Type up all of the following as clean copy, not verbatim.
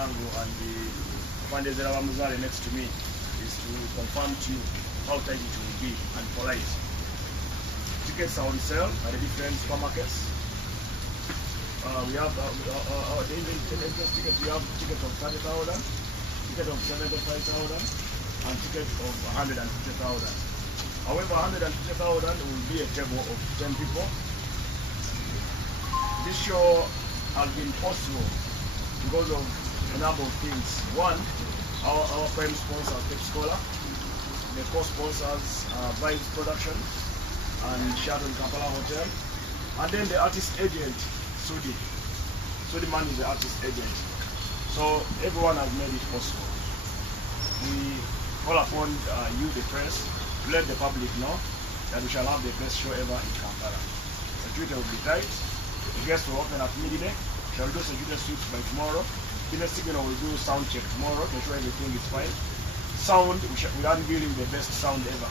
Nango and the Pandezera Muzale next to me is to confirm to you how tight it will be and polite. Tickets are on sale at the different supermarkets. We have the entrance tickets. We have tickets of 30,000, ticket of 75,000, and ticket of 150,000. However, 150,000 will be a table of 10 people. This show has been possible because of a number of things. One, our prime sponsor, Pepsi-Cola. The co-sponsors are Vibes Production and Sheraton Kampala Hotel. And then the artist agent, Sudi. Sudi Man is the artist agent. So everyone has made it possible. We call upon you, the press, to let the public know that we shall have the best show ever in Kampala. The Twitter will be tight. The guests will open at midday. Shall do security suites by tomorrow. Business Signal will do sound check tomorrow to ensure everything is fine. Sound, we are unveiling the best sound ever.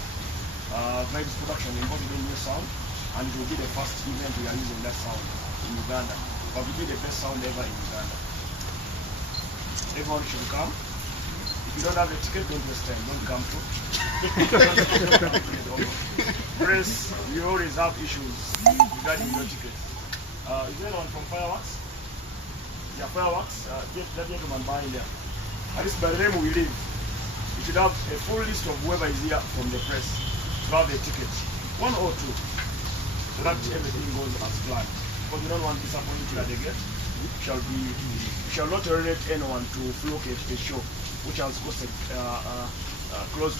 Vibes Production imported a new sound, and it will be the first event we are using that sound in Uganda. But it will be the best sound ever in Uganda. Everyone should come. If you don't have a ticket, don't waste time. Don't come through. Press, we always have issues regarding your tickets. Is there anyone from Fireworks? Yeah, Fireworks. That gentleman behind there. At least by the time we leave, you should have a full list of whoever is here from the press to have a ticket. One or two. So that everything goes as planned. Because we don't want disappointing at the gate. We shall not tolerate anyone to flunk a show which has costed close to